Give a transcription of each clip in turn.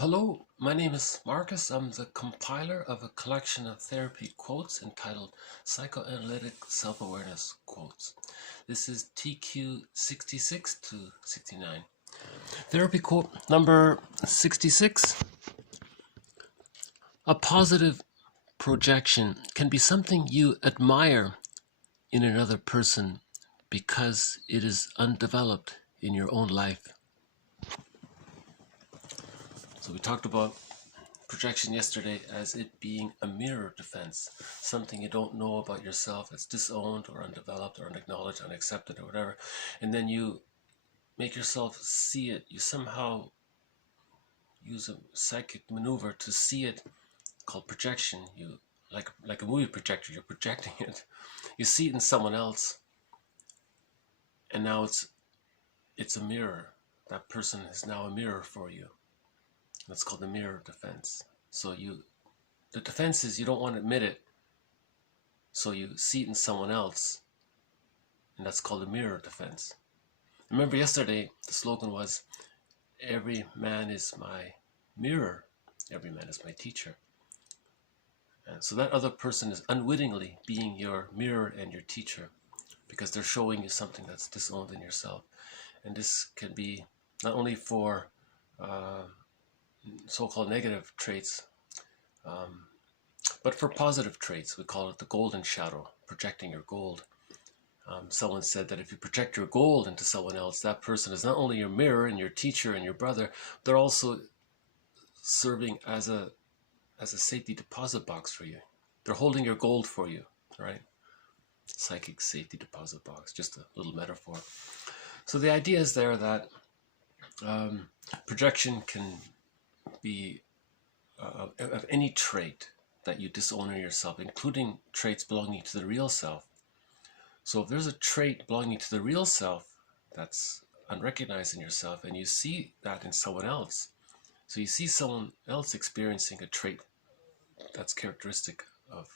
Hello, my name is Marcus. I'm the compiler of a collection of therapy quotes entitled Psychoanalytic Self-Awareness Quotes. This is TQ 66 to 69. Therapy quote number 66. A positive projection can be something you admire in another person because it is undeveloped in your own life. So we talked about projection yesterday as it being a mirror defense, something you don't know about yourself that's disowned or undeveloped or unacknowledged, unaccepted or whatever, and then you make yourself see it. You somehow use a psychic maneuver to see it, called projection. You like a movie projector, you're projecting it. You see it in someone else, and now it's a mirror. That person is now a mirror for you. That's called the mirror defense. So the defense is you don't want to admit it, so you see it in someone else, and that's called the mirror defense. Remember yesterday, the slogan was, every man is my mirror, every man is my teacher. And so that other person is unwittingly being your mirror and your teacher, because they're showing you something that's disowned in yourself. And this can be not only for so-called negative traits, but for positive traits. We call it the golden shadow, projecting your gold. Someone said that if you project your gold into someone else, that person is not only your mirror and your teacher and your brother, they're also serving as a safety deposit box for you. They're holding your gold for you, right? Psychic safety deposit box, just a little metaphor. So the idea is there that projection can be of any trait that you disown in yourself, including traits belonging to the real self. So if there's a trait belonging to the real self that's unrecognized in yourself, and you see that in someone else, so you see someone else experiencing a trait that's characteristic of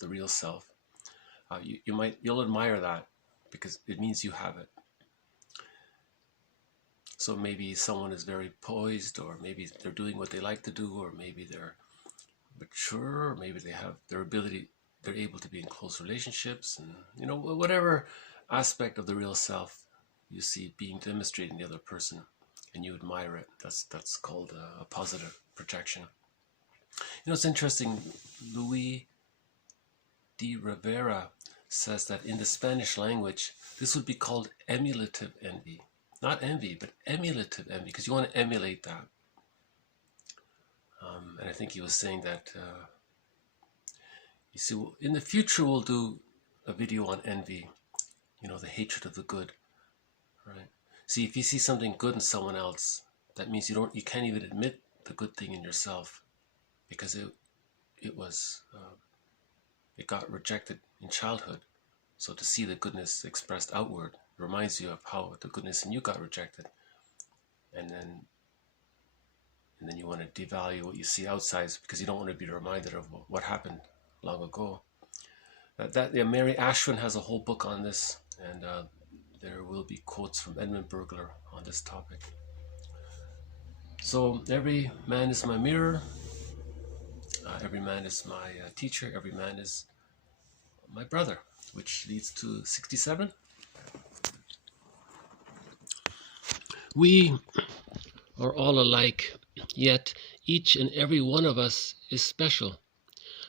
the real self, you'll admire that because it means you have it. So maybe someone is very poised, or maybe they're doing what they like to do, or maybe they're mature, or maybe they have their ability, they're able to be in close relationships, and whatever aspect of the real self you see being demonstrated in the other person, and you admire it. That's called a positive projection. It's interesting. Luis de Rivera says that in the Spanish language, this would be called emulative envy. Not envy, but emulative envy, because you want to emulate that. And I think he was saying that, you see, in the future we'll do a video on envy, the hatred of the good, right? See, if you see something good in someone else, that means you can't even admit the good thing in yourself, because it got rejected in childhood. So to see the goodness expressed outward reminds you of how the goodness in you got rejected, and then you want to devalue what you see outside because you don't want to be reminded of what happened long ago. Mary Ashwin has a whole book on this, and there will be quotes from Edmund Burglar on this topic. So every man is my mirror, every man is my teacher, every man is my brother, which leads to 67. We are all alike, yet each and every one of us is special.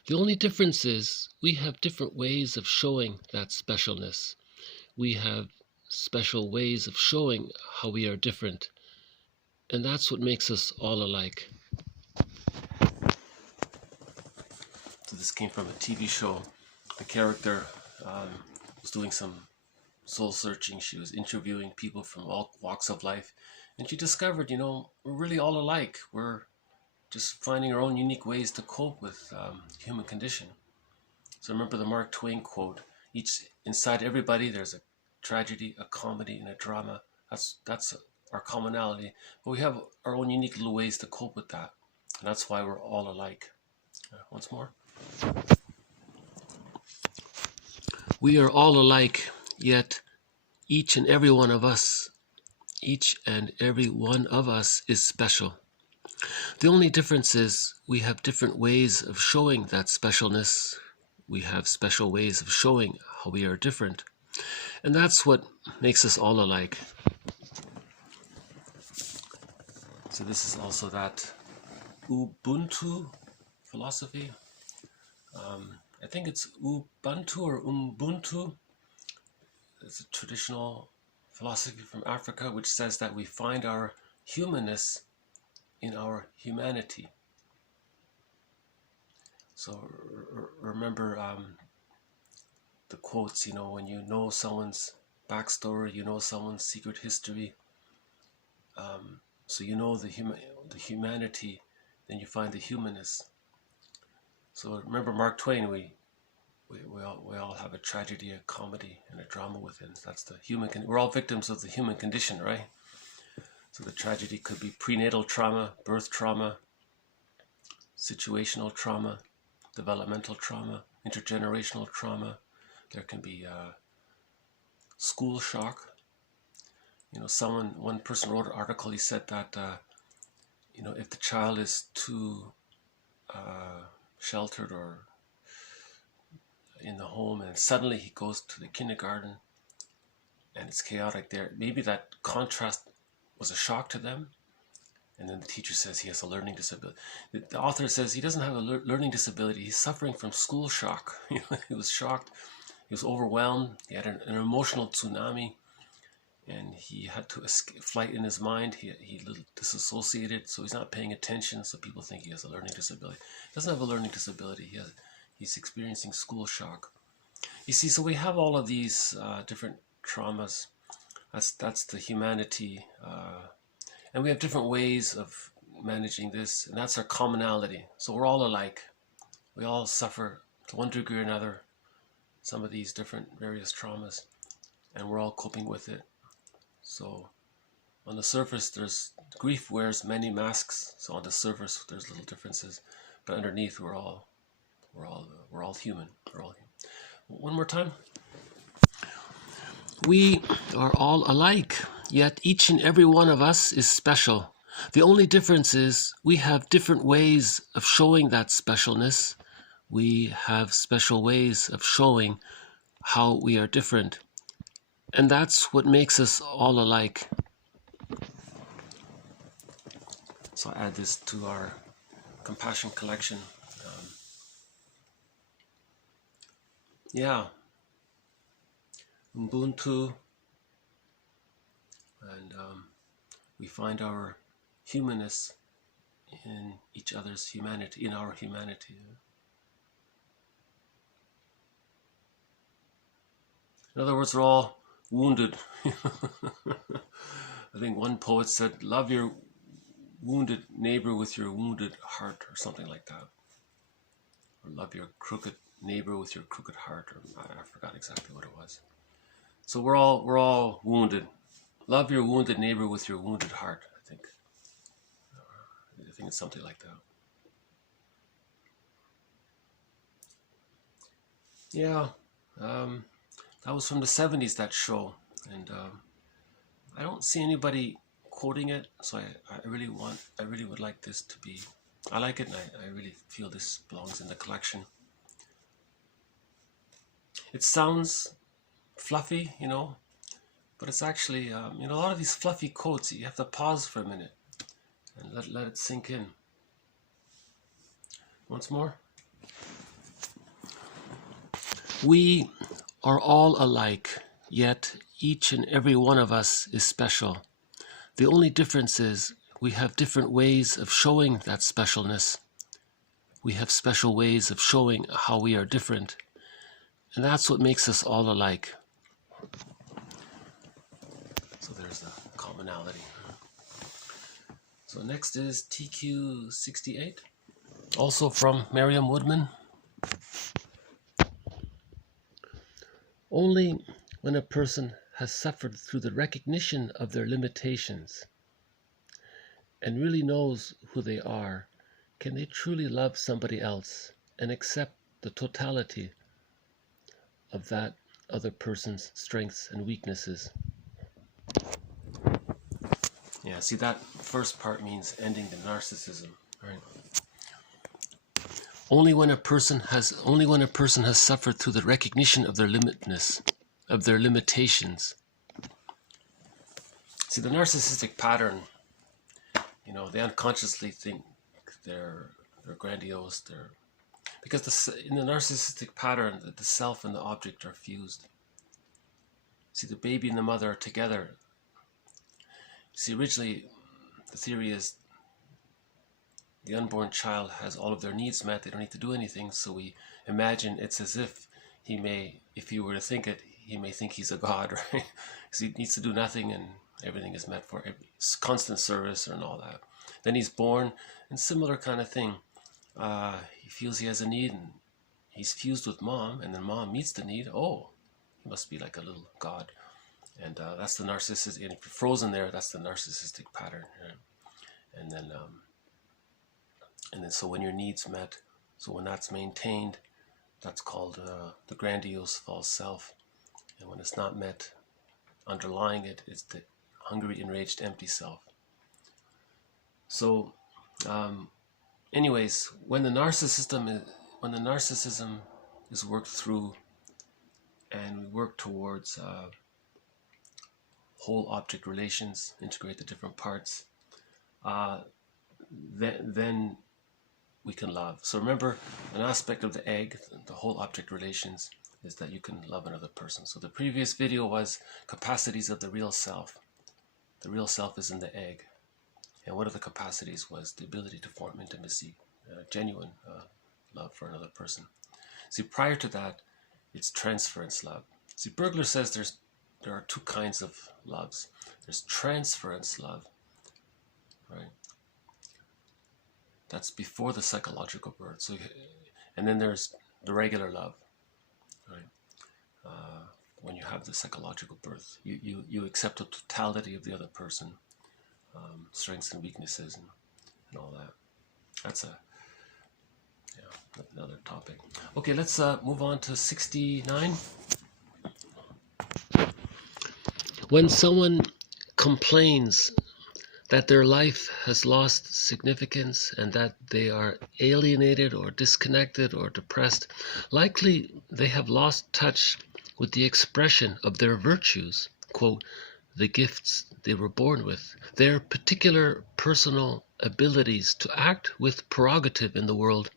The only difference is we have different ways of showing that specialness. We have special ways of showing how we are different, and that's what makes us all alike. So this came from a TV show. The character was doing some soul searching. She was interviewing people from all walks of life, and she discovered, we're really all alike. We're just finding our own unique ways to cope with human condition. So remember the Mark Twain quote: inside everybody there's a tragedy, a comedy, and a drama. That's our commonality, but we have our own unique little ways to cope with that, and that's why we're all alike. Once more. We are all alike, yet each and every one of us is special. The only difference is we have different ways of showing that specialness. We have special ways of showing how we are different. And that's what makes us all alike. So this is also that Ubuntu philosophy. I think it's Ubuntu or Ubuntu. It's a traditional philosophy from Africa which says that we find our humanness in our humanity. So remember the quotes, you know, when you know someone's backstory, you know someone's secret history, so you know the humanity, then you find the humanness. So remember Mark Twain, we all have a tragedy, a comedy, and a drama within. That's the human. We're all victims of the human condition, right? So the tragedy could be prenatal trauma, birth trauma, situational trauma, developmental trauma, intergenerational trauma. There can be school shock. You know, one person wrote an article. He said that you know, if the child is too sheltered or in the home, and suddenly he goes to the kindergarten and it's chaotic there, maybe that contrast was a shock to them, and then the teacher says he has a learning disability. The author says he doesn't have a learning disability, he's suffering from school shock. You know, he was shocked, he was overwhelmed, he had an emotional tsunami, and he had to escape, flight in his mind. He disassociated, so he's not paying attention, so people think he has a learning disability. He doesn't have a learning disability, he's experiencing school shock. You see, so we have all of these different traumas. That's the humanity, and we have different ways of managing this, and that's our commonality. So we're all alike. We all suffer to one degree or another some of these different various traumas, and we're all coping with it. So on the surface, grief wears many masks. So on the surface, there's little differences, but underneath, we're all human. We're all human. One more time. We are all alike, yet each and every one of us is special. The only difference is we have different ways of showing that specialness. We have special ways of showing how we are different. And that's what makes us all alike. So I add this to our compassion collection. Yeah. Ubuntu, and we find our humanness in each other's humanity, in our humanity. In other words, we're all wounded. I think one poet said, love your wounded neighbor with your wounded heart, or something like that. Or love your crooked neighbor with your crooked heart, or I forgot exactly what it was. So we're all wounded. Love your wounded neighbor with your wounded heart, I think. I think it's something like that. Yeah, that was from the 70s, that show. And I don't see anybody quoting it, so I really would like this to be, I like it, and I really feel this belongs in the collection. It sounds fluffy, you know, but it's actually, you know, a lot of these fluffy quotes, you have to pause for a minute and let it sink in. Once more. We are all alike, yet each and every one of us is special. The only difference is we have different ways of showing that specialness. We have special ways of showing how we are different. And that's what makes us all alike. So there's the commonality. So next is TQ68, also from Merriam-Woodman. Only when a person has suffered through the recognition of their limitations and really knows who they are, can they truly love somebody else and accept the totality of that other person's strengths and weaknesses. Yeah, see, that first part means ending the narcissism, right? Only when a person has suffered through the recognition of their limitness, of their limitations. See, the narcissistic pattern, they unconsciously think they're grandiose, because in the narcissistic pattern, the self and the object are fused. See, the baby and the mother are together. See, originally, the theory is the unborn child has all of their needs met. They don't need to do anything. So we imagine it's as if if he were to think it, he may think he's a god, right? Because he needs to do nothing and everything is met for constant service and all that. Then he's born, and similar kind of thing. He feels he has a need, and he's fused with mom, and then mom meets the need. Oh, he must be like a little god. And that's the narcissistic, and if you're frozen there, that's the narcissistic pattern. Right? And then so when your needs met, so when that's maintained, that's called the grandiose false self. And when it's not met, underlying it is the hungry, enraged, empty self. So, anyways, when the narcissism is worked through, and we work towards whole object relations, integrate the different parts, then we can love. So remember, an aspect of the egg, the whole object relations, is that you can love another person. So the previous video was capacities of the real self. The real self is in the egg. And one of the capacities was the ability to form intimacy, genuine love for another person. See, prior to that, it's transference love. See, Bergler says there are two kinds of loves. There's transference love, right? That's before the psychological birth. So, and then there's the regular love, right? When you have the psychological birth, you accept the totality of the other person, strengths and weaknesses and all that. That's another topic. Okay, let's move on to 69. When someone complains that their life has lost significance and that they are alienated or disconnected or depressed, likely they have lost touch with the expression of their virtues, quote, the gifts they were born with, their particular personal abilities to act with prerogative in the world.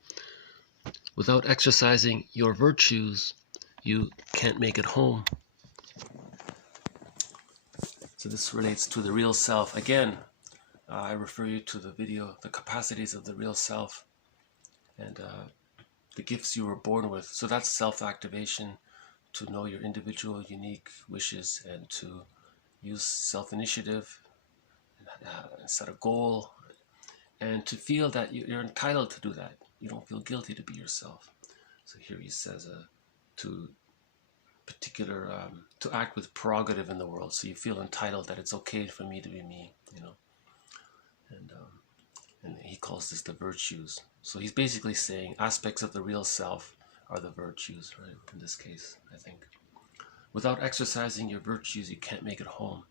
Without exercising your virtues, you can't make it home. So this relates to the real self. Again, I refer you to the video, the capacities of the real self, and the gifts you were born with. So that's self-activation, to know your individual, unique wishes, and to use self-initiative, set a goal, and to feel that you're entitled to do that. You don't feel guilty to be yourself. So here he says to act with prerogative in the world. So you feel entitled that it's okay for me to be me, and he calls this the virtues. So he's basically saying aspects of the real self are the virtues, right? In this case, I think. Without exercising your virtues, you can't make it home.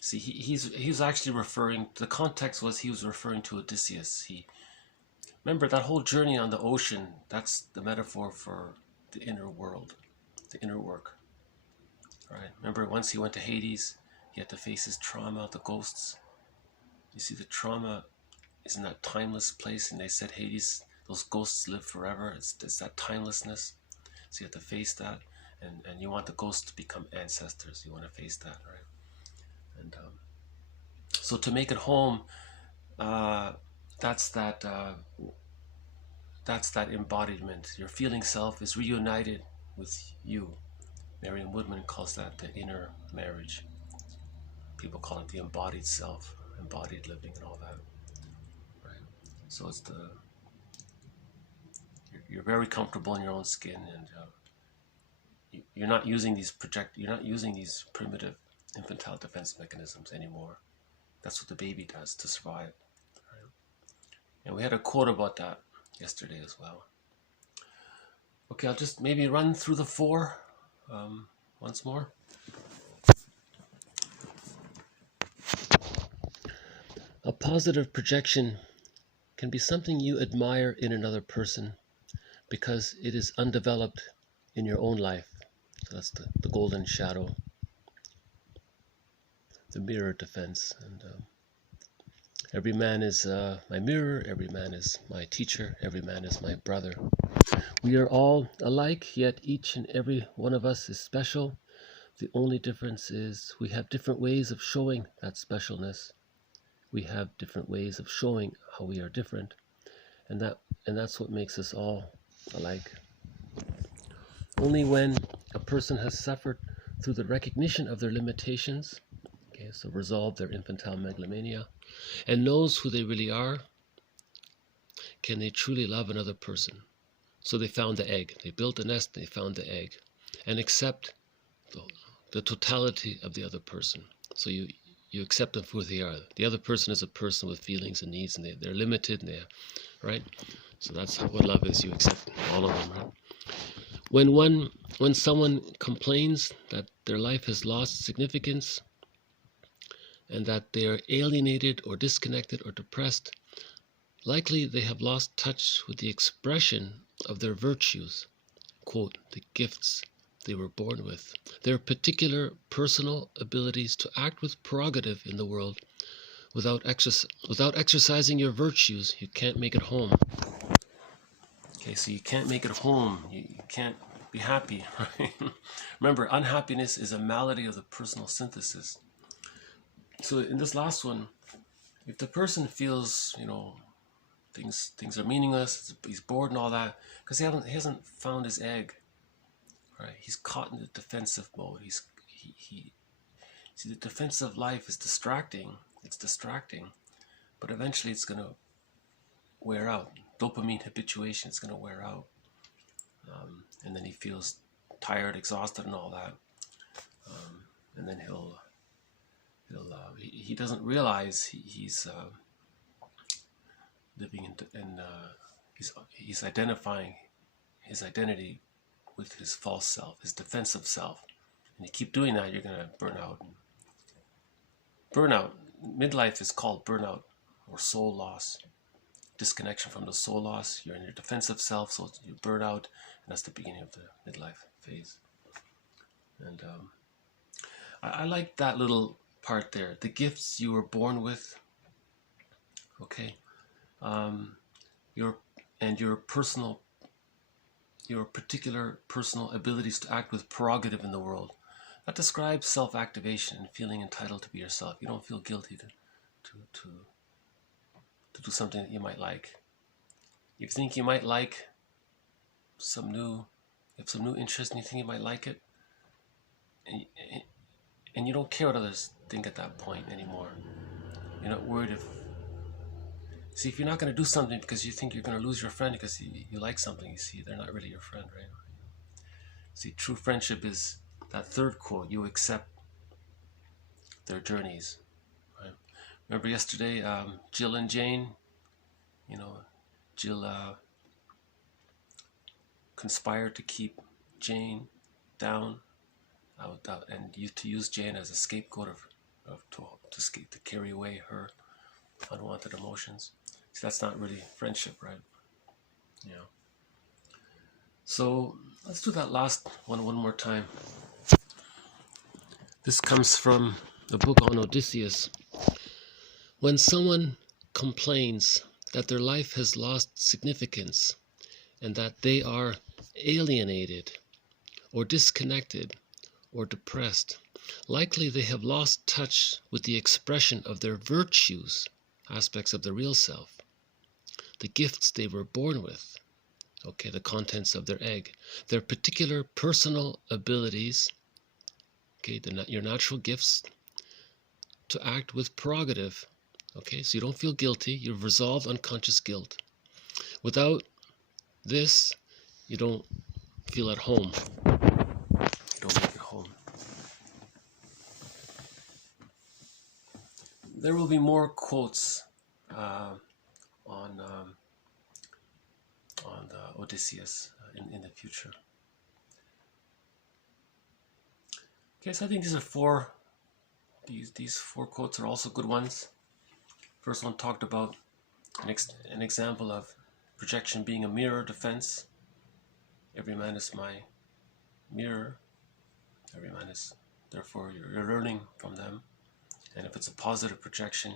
See, he's actually referring, the context was he was referring to Odysseus. Remember that whole journey on the ocean, that's the metaphor for the inner world, the inner work, right? Remember once he went to Hades, he had to face his trauma, the ghosts. You see, the trauma is in that timeless place, and they said Hades, those ghosts live forever. It's that timelessness. So you have to face that, and you want the ghosts to become ancestors. You want to face that, right? And so to make it home, that's that embodiment. Your feeling self is reunited with you. Marion Woodman calls that the inner marriage. People call it the embodied self, embodied living, and all that. Right? So it's you're very comfortable in your own skin, and you're not using these primitive infantile defense mechanisms anymore. That's what the baby does to survive. Right? And we had a quote about that yesterday as well. Okay, I'll just maybe run through the 4 once more. A positive projection can be something you admire in another person because it is undeveloped in your own life. So that's the golden shadow, the mirror defense. And every man is my mirror, every man is my teacher, every man is my brother. We are all alike, yet each and every one of us is special. The only difference is we have different ways of showing that specialness. We have different ways of showing how we are different. And that's what makes us all alike. Only when a person has suffered through the recognition of their limitations, okay, so resolved their infantile megalomania, and knows who they really are, can they truly love another person. So they found the egg. They built the nest, they found the egg, and accept the totality of the other person. So you accept them for who they are. The other person is a person with feelings and needs, and they're limited, and right? So that's what love is. You accept all of them, right? When someone complains that their life has lost significance and that they are alienated or disconnected or depressed, likely they have lost touch with the expression of their virtues, quote, the gifts they were born with, their particular personal abilities to act with prerogative in the world. Without exercising your virtues, you can't make it home. Okay, so you can't make it home. You can't be happy, right? Remember, unhappiness is a malady of the personal synthesis. So in this last one, if the person feels, things are meaningless, he's bored and all that, because he hasn't found his egg, right? He's caught in the defensive mode. See, the defensive life is distracting. It's distracting, but eventually it's going to wear out. Dopamine habituation is going to wear out. And then he feels tired, exhausted, and all that. And then he doesn't realize he's living in he's identifying his identity with his false self, his defensive self. And you keep doing that, you're going to burn out. Burnout, midlife is called burnout or soul loss. Disconnection from the soul loss. You're in your defensive self, so you burn out, and that's the beginning of the midlife phase. And I like that little part there. The gifts you were born with. Okay, your particular personal abilities to act with prerogative in the world. That describes self-activation and feeling entitled to be yourself. You don't feel guilty to do something that you might like. You think you might like some new interest, and you think you might like it, and you don't care what others think at that point anymore. You're not worried if you're not going to do something because you think you're going to lose your friend because you like something, you see, they're not really your friend, right? See, true friendship is that third quote, you accept their journeys. Right? Remember yesterday, Jill and Jane, Jill conspired to keep Jane down, and to use Jane as a scapegoat to carry away her unwanted emotions. See, that's not really friendship, right? Yeah. So let's do that last one more time. This comes from the book on Odysseus. When someone complains that their life has lost significance and that they are alienated or disconnected or depressed, likely they have lost touch with the expression of their virtues, aspects of the real self, the gifts they were born with, okay, the contents of their egg, their particular personal abilities, okay, your natural gifts to act with prerogative, okay, so you don't feel guilty, you've resolved unconscious guilt. Without this, you don't feel at home. You don't make it home. There will be more quotes on Odysseus in the future. Okay, so I think these 4 quotes are also good ones. First one talked about an example of projection being a mirror defense. Every man is my mirror. Every man is, therefore you're learning from them. And if it's a positive projection,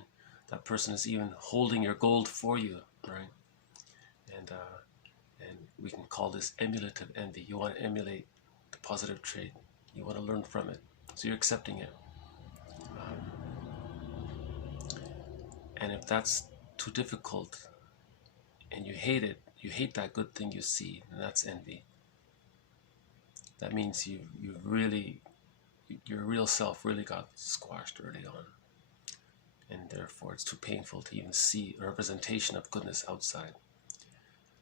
that person is even holding your gold for you, right? And we can call this emulative envy. You want to emulate the positive trait. You want to learn from it. So you're accepting it. And if that's too difficult and you hate it, you hate that good thing you see, and that's envy. That means you really, your real self really got squashed early on. And therefore it's too painful to even see a representation of goodness outside.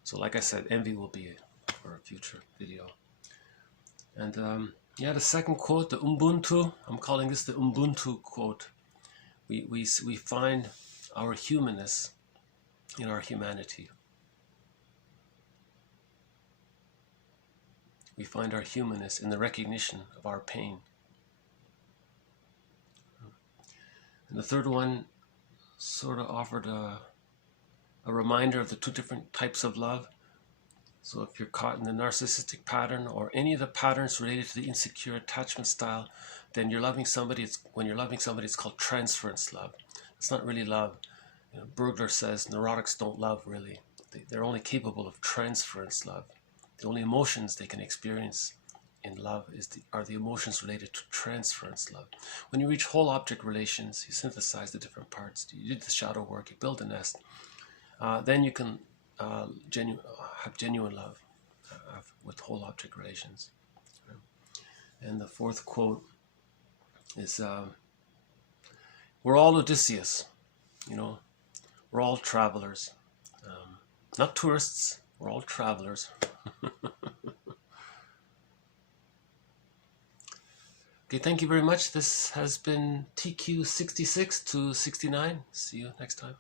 So like I said, envy will be for a future video. And yeah, the second quote, the Ubuntu, I'm calling this the Ubuntu quote. We find our humanness in our humanity. We find our humanness in the recognition of our pain. And the third one sort of offered a reminder of the two different types of love. So if you're caught in the narcissistic pattern or any of the patterns related to the insecure attachment style, then you're loving somebody. When you're loving somebody, it's called transference love. It's not really love. You know, Bergler says neurotics don't love really. They're only capable of transference love. The only emotions they can experience in love are the emotions related to transference love. When you reach whole object relations, you synthesize the different parts. You did the shadow work, you build a nest. Then you can have genuine love with whole object relations. And the fourth quote is, we're all Odysseus, you know, we're all travelers, not tourists, we're all travelers. Okay, thank you very much. This has been TQ 66 to 69. See you next time.